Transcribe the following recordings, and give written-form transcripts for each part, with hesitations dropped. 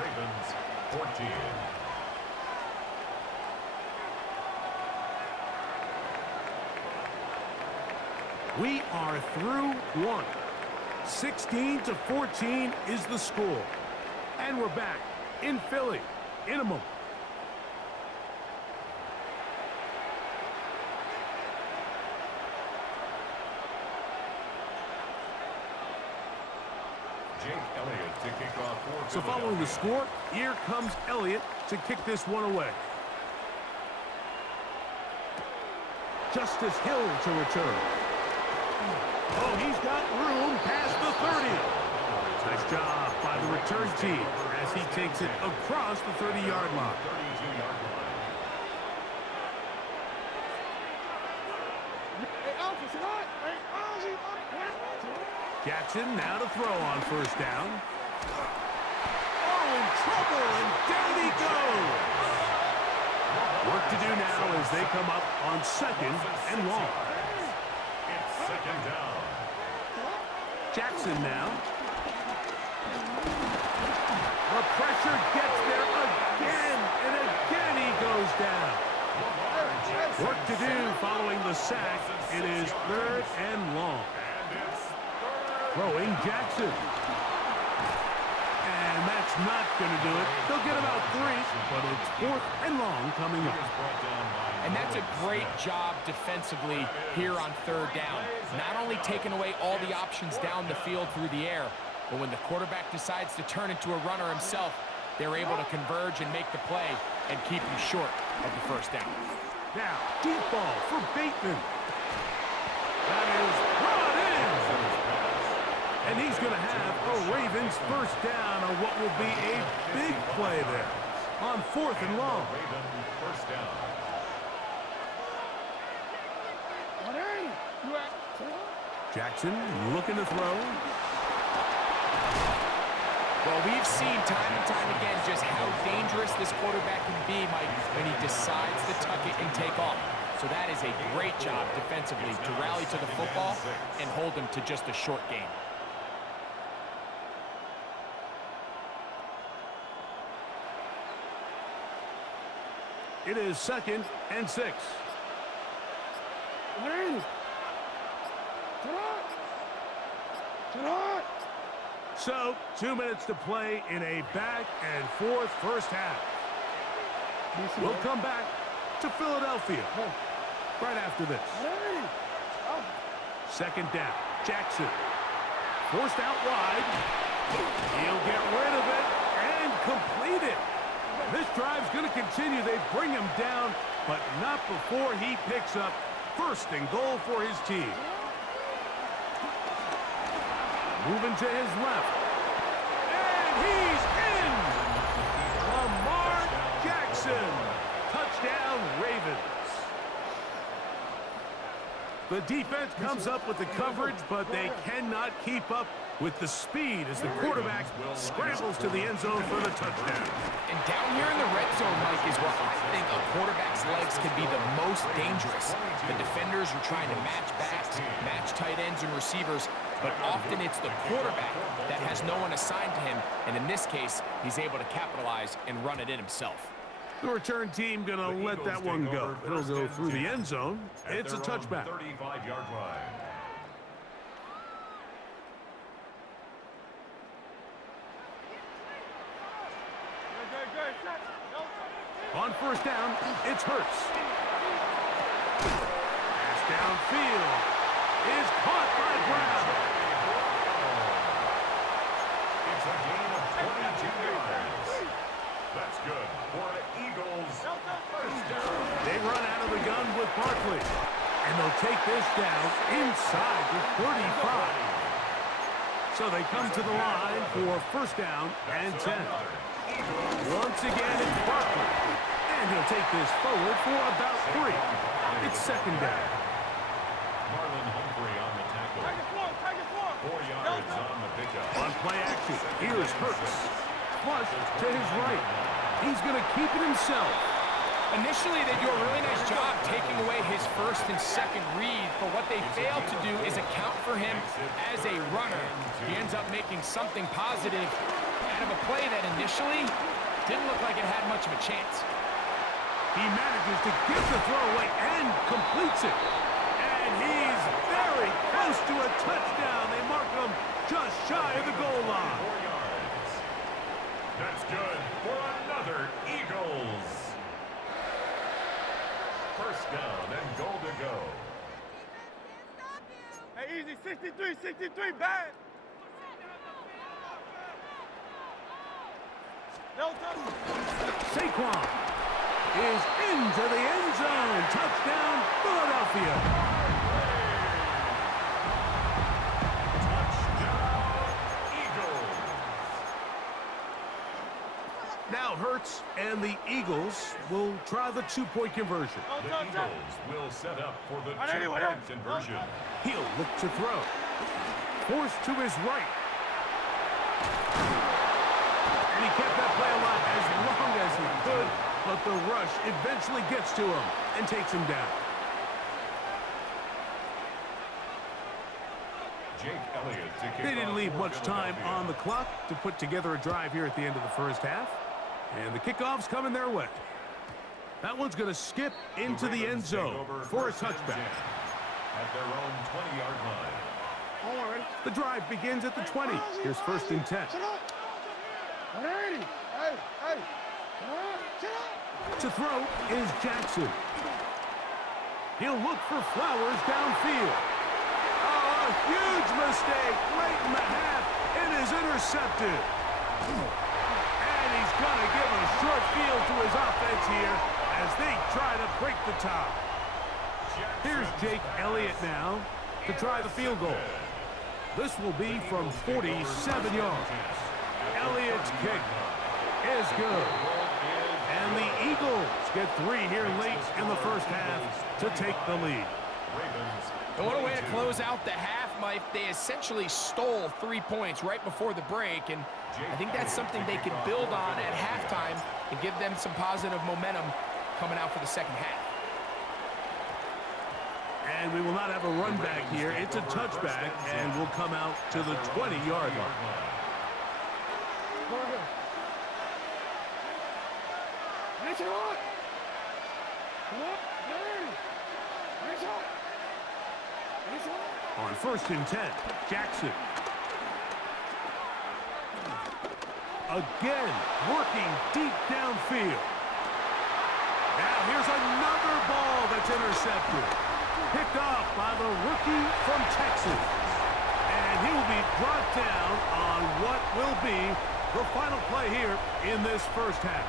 Ravens 14. We are through one. 16-14 is the score. And we're back in Philly in a moment. Jake Elliott to kick off for So following the score, here comes Elliott to kick this one away. Justice Hill to return. Oh, he's got room past the 30. Nice job by the return team as he takes it across the 30-yard line. Jackson now to throw on first down. Oh, in trouble, and down he goes. Work to do now as they come up on second and long. It's second down. Jackson now. The pressure gets there again, and again he goes down. Work to do following the sack. It is third and long. Throwing Jackson. And that's not going to do it. They'll get about 3, but it's fourth and long coming up. And that's a great job defensively here on third down. Not only taking away all the options down the field through the air, but when the quarterback decides to turn into a runner himself, they're able to converge and make the play and keep him short of the first down. Now, deep ball for Bateman. That is brought in. And he's going to have a Ravens first down on what will be a big play there on fourth and long. First down. Jackson looking to throw. Well, we've seen time and time again just how dangerous this quarterback can be, Mike, when he decides to tuck it and take off. So that is a great job defensively to rally to the football and hold him to just a short gain. It is second and 6. So, 2 minutes to play in a back-and-forth first half. We'll come back to Philadelphia right after this. Second down, Jackson. Forced out wide. He'll get rid of it and complete it. This drive's going to continue. They bring him down, but not before he picks up first and goal for his team. Moving to his left. And he's in! Lamar Jackson. Touchdown, Ravens. The defense comes up with the coverage, but they cannot keep up with the speed as the quarterback scrambles to the end zone for the touchdown. And down here in the red zone, Mike, is where I think a quarterback's legs can be the most dangerous. The defenders are trying to match backs, match tight ends and receivers, but often it's the quarterback that has no one assigned to him, and in this case, he's able to capitalize and run it in himself. The return team going to let that one go. It'll go through the end zone. It's a touchback. 35-yard line. On first down, it's Hurts. Pass downfield is caught by Brown. It's a gain of 22 yards. That's good for an Eagles first down. They run out of the gun with Barkley. And they'll take this down inside the 35. So they come to the line for first down and 10. Once again, it's Barkley. And he'll take this forward for about 3. It's second down. Marlon Humphrey on the tackle. 4 yards on the pickup. On play action, here's Hurts. Flush to his right. He's going to keep it himself. Initially, they do a really nice job taking away his first and second read, but what they fail to do is account for him as a runner. He ends up making something positive Kind of a play that initially didn't look like it had much of a chance. He manages to get the throw away and completes it. And he's very close to a touchdown. They mark him just shy of the goal line. 4 yards. That's good for another Eagles. First down and goal to go. Hey, easy, 63, bad. No touch. Saquon is into the end zone. Touchdown, Philadelphia. Touchdown, Eagles. Now Hurts and the Eagles will try the two-point conversion. The Eagles will set up for the two-point conversion. He'll look to throw. Forced to his right. And he kept that play alive as long as he could, but the rush eventually gets to him and takes him down. Jake Elliott to kick They didn't off leave for much time Philadelphia. on the clock to put together a drive here at the end of the first half. And the kickoff's coming their way. That one's going to skip into the end zone for a touchback. At their own 20-yard line. The drive begins at the 20. Here's first and 10. To throw is Jackson. He'll look for Flowers downfield. Oh, a huge mistake late in the half. It is intercepted. And he's going to give a short field to his offense here as they try to break the top. Here's Jake Elliott now to try the field goal. This will be from 47 yards. Elliott's kick is good. And the Eagles get 3 here late in the first half to take the lead. And what a way to close out the half, Mike. They essentially stole 3 points right before the break, and I think that's something they could build on at halftime and give them some positive momentum coming out for the second half. And we will not have a run back here. It's a touchback, and we'll come out to the 20-yard line. On first and 10, Jackson. Again, working deep downfield. Now here's another ball that's intercepted. Picked off by the rookie from Texas. And he will be brought down on what will be the final play here in this first half.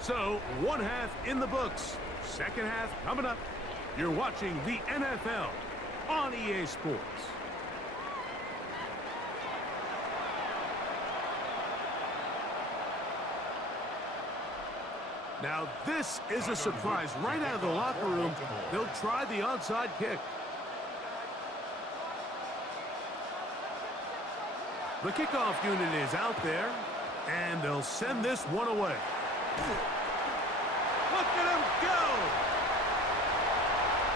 So, one half in the books. Second half coming up. You're watching the NFL on EA Sports. Now, this is a surprise. Right out of the locker room, they'll try the onside kick. The kickoff unit is out there, and they'll send this one away. Look at him go!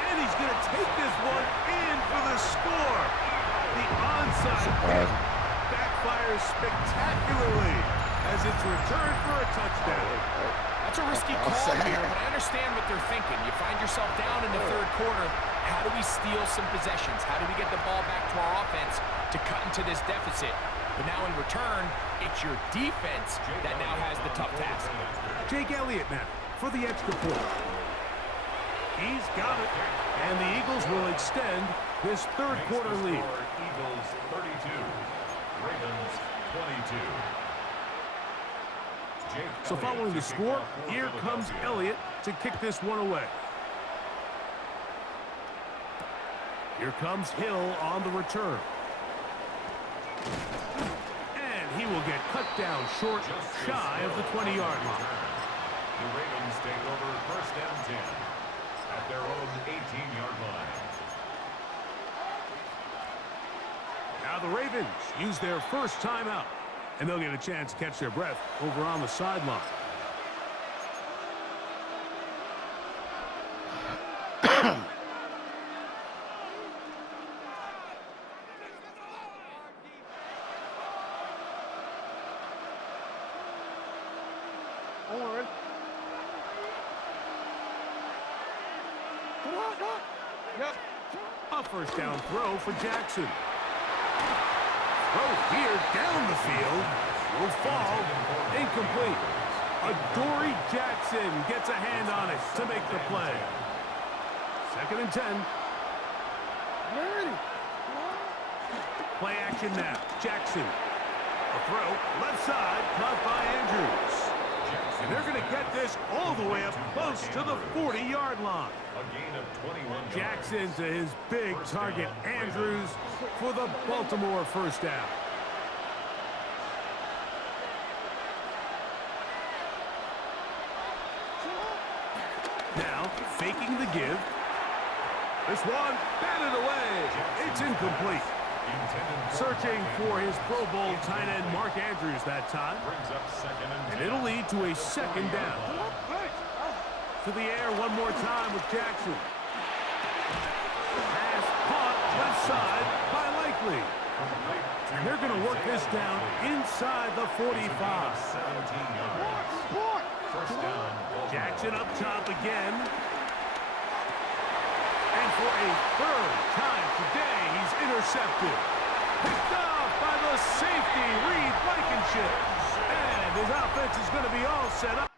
And he's going to take this one in for the score. The onside kick backfires spectacularly as it's returned for a touchdown. That's a risky call here, but I understand what they're thinking. You find yourself down in the third quarter. How do we steal some possessions? How do we get the ball back to our offense to cut into this deficit? But now in return, it's your defense that now has the tough task. Jake Elliott now for the extra point. He's got it, and the Eagles will extend this third quarter lead. Eagles 32, Ravens 22. So following the score, here comes Elliott to kick this one away. Here comes Hill on the return. And he will get cut down short, shy of the 20-yard line. The Ravens take over first and 10 at their own 18-yard line. Now the Ravens use their first timeout, and they'll get a chance to catch their breath over on the sideline. A first down throw for Jackson. Throw here down the field. Will fall. Incomplete. Adoree Jackson gets a hand on it to make the play. 2nd and 10. Play action now. Jackson. A throw. Left side. Caught by Andrews. And they're going to get this all the way up close to the 40-yard line. A gain of 21 yards. Jackson to his big target, Andrews, for the Baltimore first down. Now, faking the give. This one, batted away. It's incomplete. Searching for his Pro Bowl tight end Mark Andrews that time. Brings up 2nd and 10. And it'll lead to a 2nd down. To the air one more time with Jackson. Pass caught left side by Likely. And they're going to work this down inside the 45. 17 yards. First down. Jackson up top again. And for a 3rd time today, he's intercepted. Picked off by the safety, Reed Blankenship. And his offense is going to be all set up.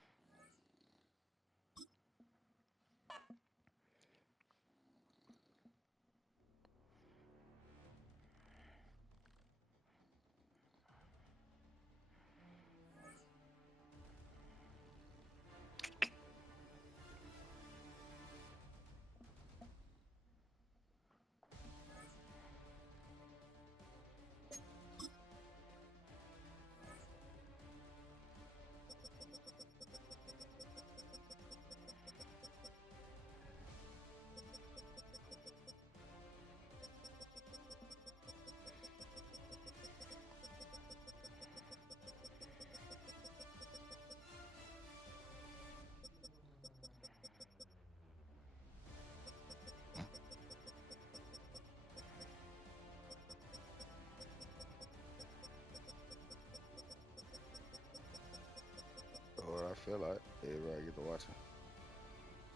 I feel like everybody get to watch it.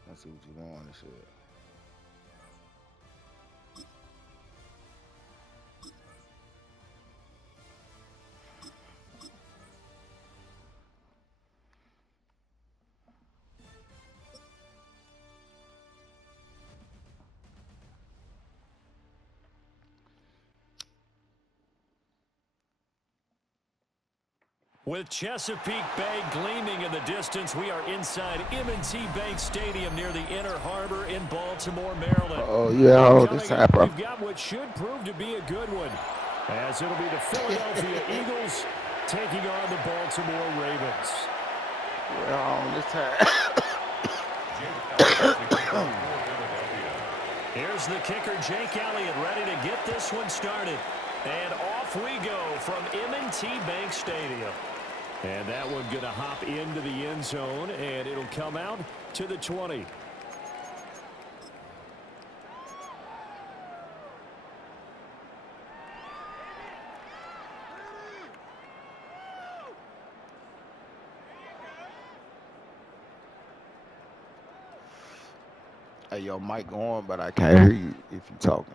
Let's see what you want and shit. With Chesapeake Bay gleaming in the distance, we are inside M&T Bank Stadium near the Inner Harbor in Baltimore, Maryland. Oh, yeah, hold this time, bro. We've got what should prove to be a good one, as it'll be the Philadelphia Eagles taking on the Baltimore Ravens. We're on this time. Here's the kicker, Jake Elliott, ready to get this one started. And off we go from M&T Bank Stadium. And that one going to hop into the end zone, and it'll come out to the 20. Hey, your mic on, but I can't hear you if you're talking.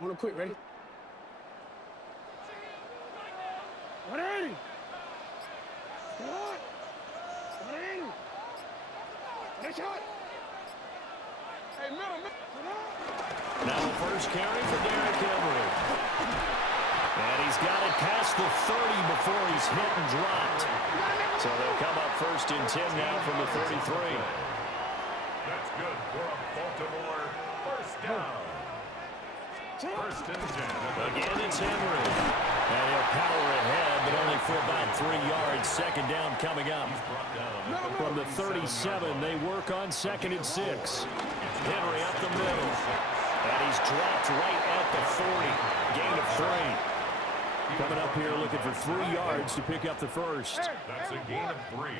On a quick, ready? 180. 180. Nice shot. Hey, middle. Now the first carry for Derrick Henry. And he's got it past the 30 before he's hit and dropped. So they'll come up 1st and 10 now from the 33. That's good for a Baltimore first down. 1st and 10. Again, it's Henry. And he'll power ahead, but only for about 3 yards. 2nd down coming up. From the 37, they work on 2nd and 6. Henry up the middle. And he's dropped right at the 40. Gain of 3. Coming up here looking for 3 yards to pick up the first. That's a gain of 3.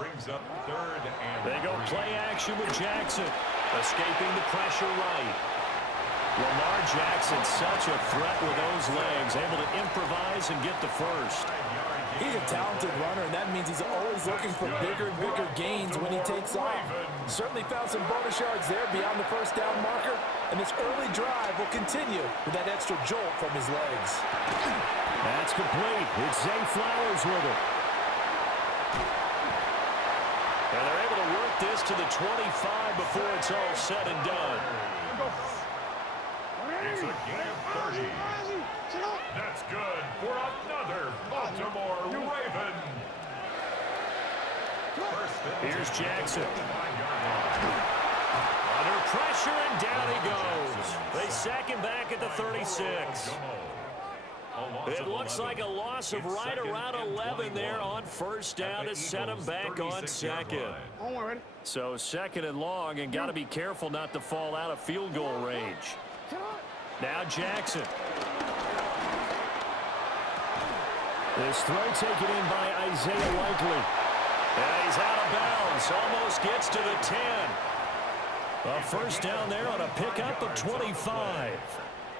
Brings up 3rd and They go 3. play action with Jackson. Escaping the pressure right. Lamar Jackson, such a threat with those legs, able to improvise and get the first. He's a talented runner, and that means he's always looking for bigger and bigger gains when he takes off. Certainly found some bonus yards there beyond the first down marker, and this early drive will continue with that extra jolt from his legs. That's complete. It's Zay Flowers with it. And they're able to work this to the 25 before it's all said and done. It's a gain of 30. That's good for another Baltimore Raven. Here's Jackson. Under pressure, and down he goes. They sack him back at the 36. It looks like a loss of right around 11 there on first down to set him back on second. So second and long, and got to be careful not to fall out of field goal range. Now Jackson. This throw taken in by Isaiah Likely. And he's out of bounds. Almost gets to the 10. A first down there on a pickup of 25.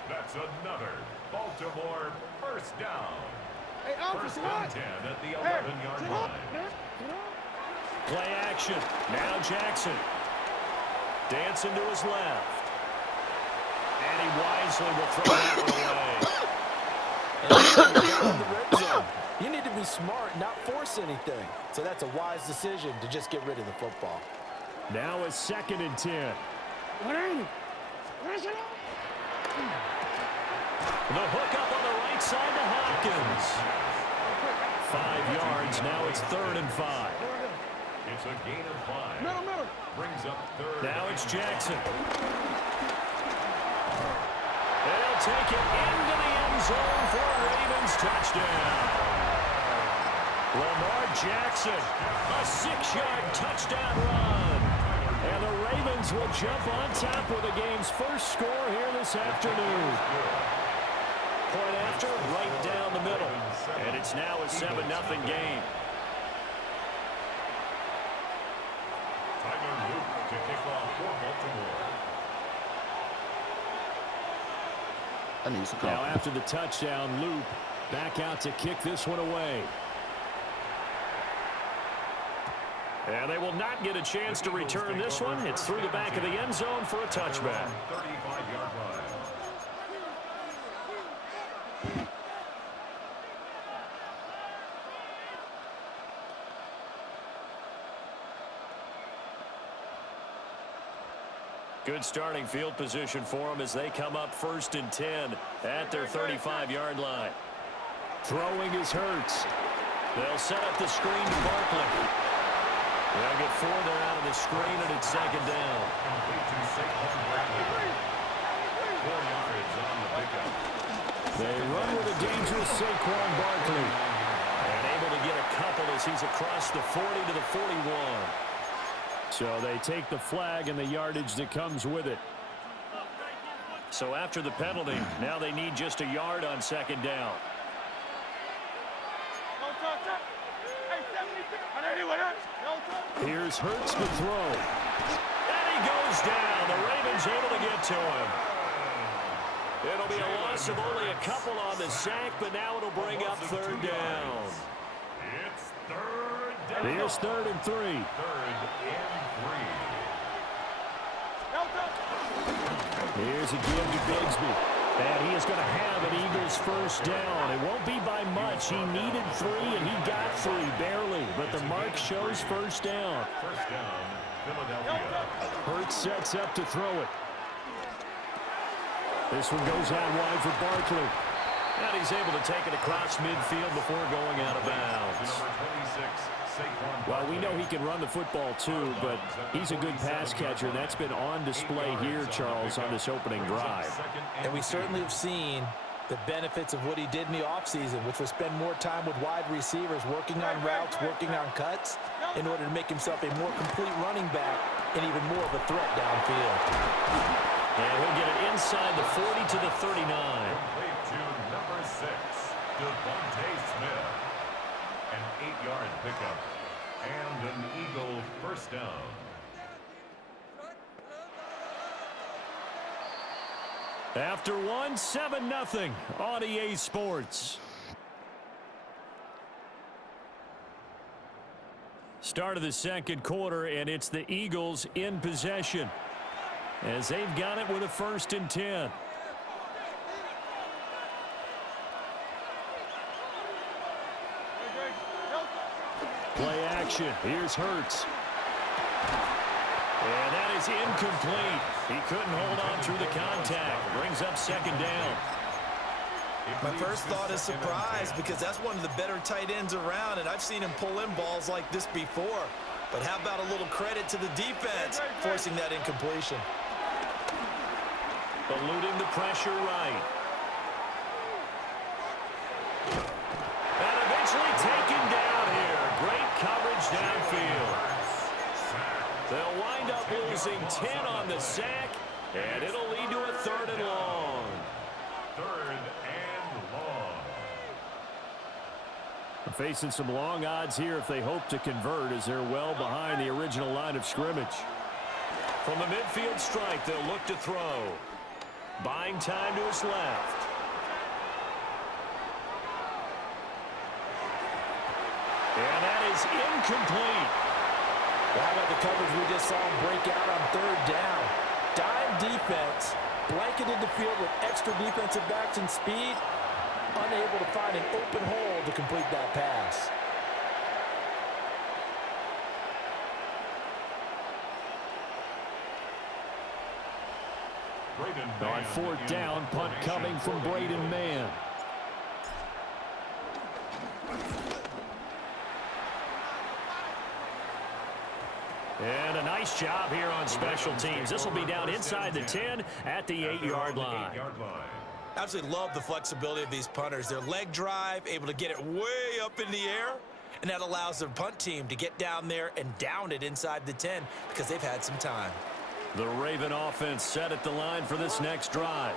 That's another Baltimore first down. Hey, First down 10 at the 11-yard line. Play action. Now Jackson. Dancing to his left. And he wisely will throw that one away. In the red zone, you need to be smart, not force anything. So that's a wise decision to just get rid of the football. Now a second and 10. The hook up on the right side to Hopkins. 5 yards. Now it's 3rd and 5. It's a gain of 5. Brings up 3rd. Now it's Jackson. They'll take it into the end zone for a Ravens touchdown. Lamar Jackson, a 6-yard touchdown run. And the Ravens will jump on top with the game's first score here this afternoon. Point after, right down the middle. And it's now a 7-0 game. Tyler Luke to kick off for Baltimore. Now after the touchdown, Loop back out to kick this one away. And they will not get a chance to return this one. It's through the back of the end zone for a touchback. 35-yard line. Good starting field position for them as they come up 1st and 10 at their 35-yard line. Throwing is Hurts. They'll set up the screen to Barkley. They'll get 4 there out of the screen, and it's 2nd down. Complete to Saquon Barkley. 4 yards on the pickup. They run with a dangerous Saquon Barkley. And able to get a couple as he's across the 40 to the 41. So they take the flag and the yardage that comes with it. So after the penalty, now they need just a yard on 2nd down. Here's Hurts to throw. And he goes down. The Ravens able to get to him. It'll be a loss of only a couple on the sack, but now it'll bring up 3rd down. It's 3rd down. Here's 3rd and 3. 3rd and 3. Here's a give to Bigsby. And he is going to have an Eagles first down. It won't be by much. He needed 3, and he got 3, barely. But the mark shows first down. First down, Philadelphia. Hurts sets up to throw it. This one goes out wide for Barkley. And he's able to take it across midfield before going out of bounds. Number 26, Saquon. Well, we know he can run the football too, but he's a good pass catcher. That's been on display here, Charles, on this opening drive. And we certainly have seen the benefits of what he did in the offseason, which was spend more time with wide receivers, working on routes, working on cuts, in order to make himself a more complete running back and even more of a threat downfield. And he'll get it inside the 40 to the 39. Complete to number 6, Devontae Smith. An 8-yard pickup and an Eagle first down. After one, 7-0 on EA Sports. Start of the second quarter, and it's the Eagles in possession as they've got it with a 1st and 10. Play action. Here's Hurts. And that is incomplete. He couldn't hold on through the contact. Brings up 2nd down. My first thought is surprise because that's one of the better tight ends around, and I've seen him pull in balls like this before. But how about a little credit to the defense forcing that incompletion? Eluding the pressure right. And eventually taken down here. Great coverage downfield. They'll wind up losing 10 on the sack, and it'll lead to a 3rd and long. 3rd and long. They're facing some long odds here if they hope to convert, as they're well behind the original line of scrimmage. From the midfield strike, they'll look to throw. Buying time to his left. And that is incomplete. How about the coverage we just saw him break out on 3rd down? Dime defense, blanketed the field with extra defensive backs and speed, unable to find an open hole to complete that pass. On 4th down, punt coming from Braden Mann. And a nice job here on special teams. This will be down inside the 10 at the 8-yard line. Absolutely love the flexibility of these punters. Their leg drive, able to get it way up in the air, and that allows their punt team to get down there and down it inside the 10 because they've had some time. The Raven offense set at the line for this next drive.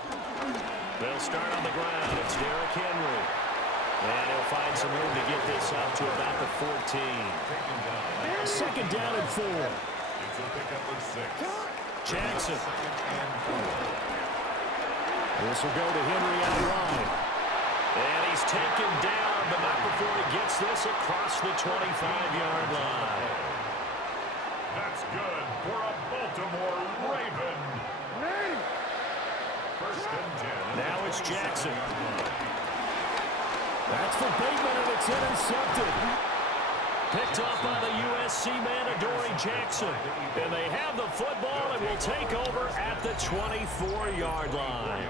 They'll start on the ground. It's Derrick Henry. And he'll find some room to get this up to about the 14. 2nd down and 4. It's a pickup of 6. Jackson. This will go to Henry on the line. And he's taken down, but not before he gets this across the 25-yard line. That's good for a Baltimore Raven. 1st and 10. Now it's Jackson. That's for Bateman, and it's intercepted. Picked up by the USC man, Adoree Jackson. And they have the football and will take over at the 24-yard line.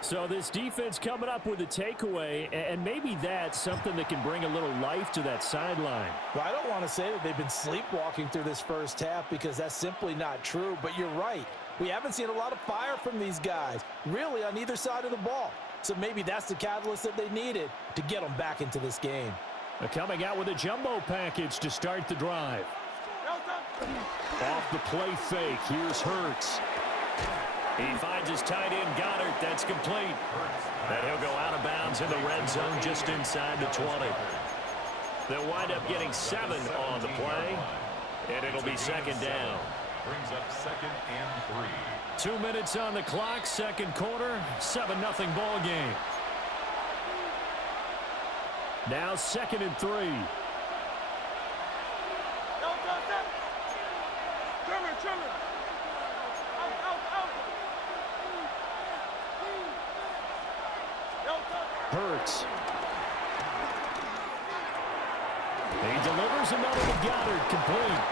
So this defense coming up with a takeaway, and maybe that's something that can bring a little life to that sideline. Well, I don't want to say that they've been sleepwalking through this first half because that's simply not true, but you're right. We haven't seen a lot of fire from these guys, really on either side of the ball. So maybe that's the catalyst that they needed to get them back into this game. They're coming out with a jumbo package to start the drive. Off the play fake, here's Hurts. He finds his tight end, Goddard. That's complete. And he'll go out of bounds in the red zone just inside the 20. They'll wind up getting 7 on the play, and it'll be 2nd down. Brings up 2nd and 3. 2 minutes on the clock, second quarter, 7-0 ball game. Now 2nd and 3. Hurts. He delivers another to Goddard, complete.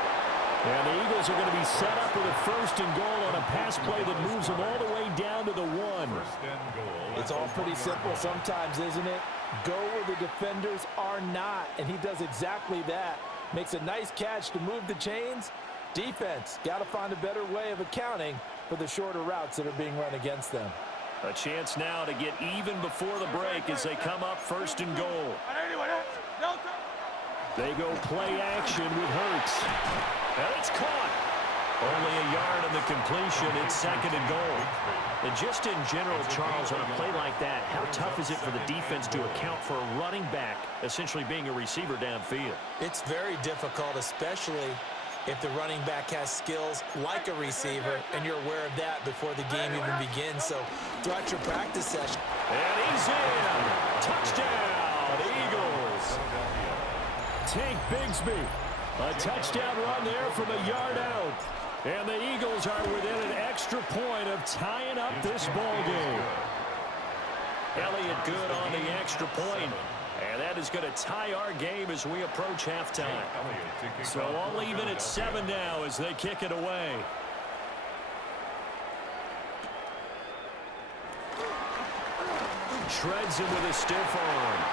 And the Eagles are going to be set up with a 1st and goal on a pass play that moves them all the way down to the 1. 1st and goal. It's all pretty simple sometimes, isn't it? Go where the defenders are not, and he does exactly that. Makes a nice catch to move the chains. Defense, got to find a better way of accounting for the shorter routes that are being run against them. A chance now to get even before the break as they come up 1st and goal. They go play action with Hurts. And it's caught. Only a yard on the completion. It's 2nd and goal. And just in general, Charles, on a play like that, how tough is it for the defense to account for a running back essentially being a receiver downfield? It's very difficult, especially if the running back has skills like a receiver, and you're aware of that before the game even begins. So throughout your practice session. And he's in. Touchdown, Eagles. Tank Bigsby. A touchdown run there from a yard out. And the Eagles are within an extra point of tying up this ball game. Elliott good on the extra point. And that is going to tie our game as we approach halftime. So all even at 7 now as they kick it away. Shreds him with a stiff arm.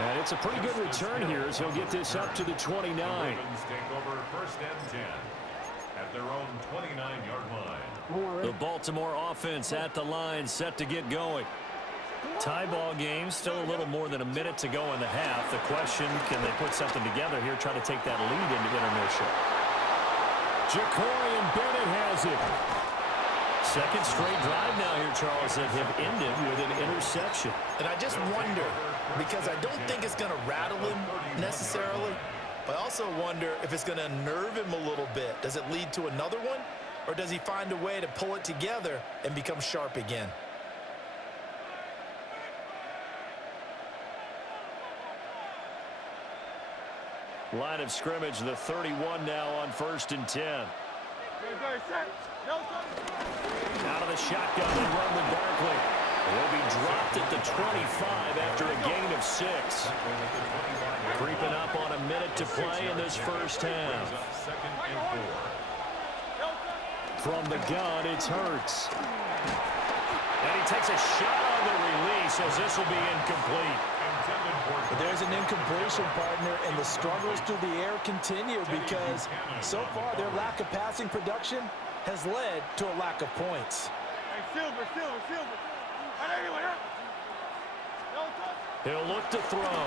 And it's a pretty good return here as he'll get this up to the 29. Ravens take over 1st and 10 at their own 29-yard line. The Baltimore offense at the line, set to get going. Tie ball game, still a little more than a minute to go in the half. The question, can they put something together here, try to take that lead into intermission? Ja'Cory Bennett has it. Second straight drive now here, Charles, that have ended with an interception. And I just wonder, because I don't think it's going to rattle him necessarily, but I also wonder if it's going to unnerve him a little bit. Does it lead to another one, or does he find a way to pull it together and become sharp again? Line of scrimmage, the 31 now on 1st and 10. Out of the shotgun and run with Barkley. Will be dropped at the 25 after a gain of 6. Creeping up on a minute to play in this first half. From the gun, it's Hurts. And he takes a shot on the release as this will be incomplete. But there's an incompletion, partner, and the struggles through the air continue because so far their lack of passing production has led to a lack of points. He'll look to throw.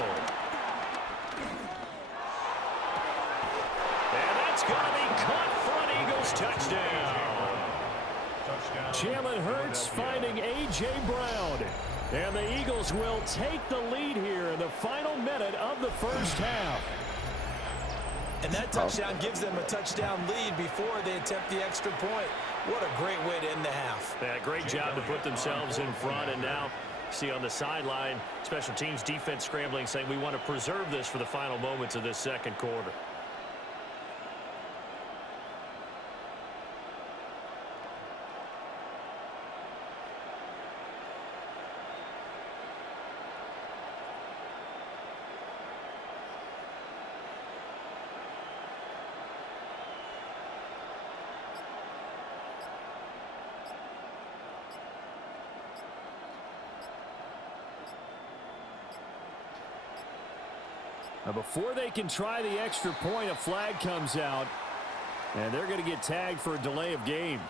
And that's going to be caught for an Eagles touchdown. Jalen Hurts finding A.J. Brown. And the Eagles will take the lead here in the final minute of the first half. And that touchdown gives them a touchdown lead before they attempt the extra point. What a great way to end the half. Yeah, great job to put themselves in front. And now, see on the sideline, special teams defense scrambling, saying we want to preserve this for the final moments of this second quarter. Now before they can try the extra point, a flag comes out, and they're going to get tagged for a delay of game.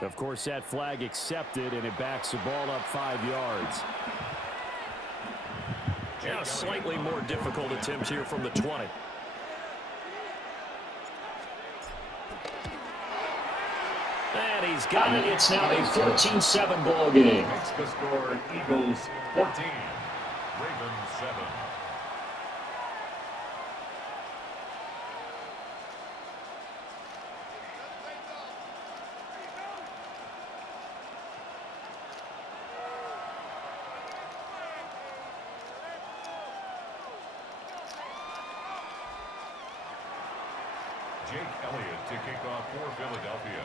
Of course, that flag accepted, and it backs the ball up 5 yards. Yeah, slightly more difficult attempts here from the 20. And he's got it. It's now a 14-7 ball game. Makes the score Eagles 14. Ravens 7. Jake Elliott to kick off for Philadelphia.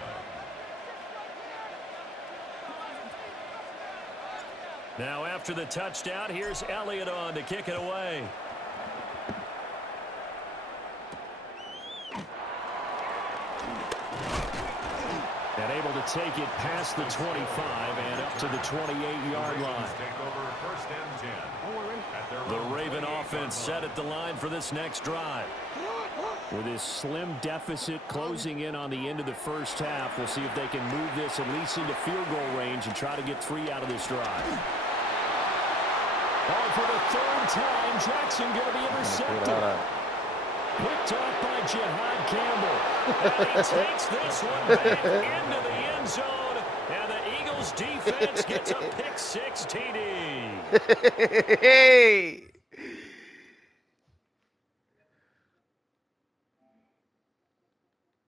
Now after the touchdown, here's Elliott on to kick it away. And able to take it past the 25 and up to the 28-yard line. Take over 1st and 10. The Raven offense set at the line for this next drive. With his slim deficit closing in on the end of the first half, we'll see if they can move this at least into field goal range and try to get 3 out of this drive. Oh, for the 3rd time, Jackson going to be intercepted. Picked off by Jihad Campbell. And he takes this one back into the end zone. And the Eagles defense gets a pick 6 TD. Hey!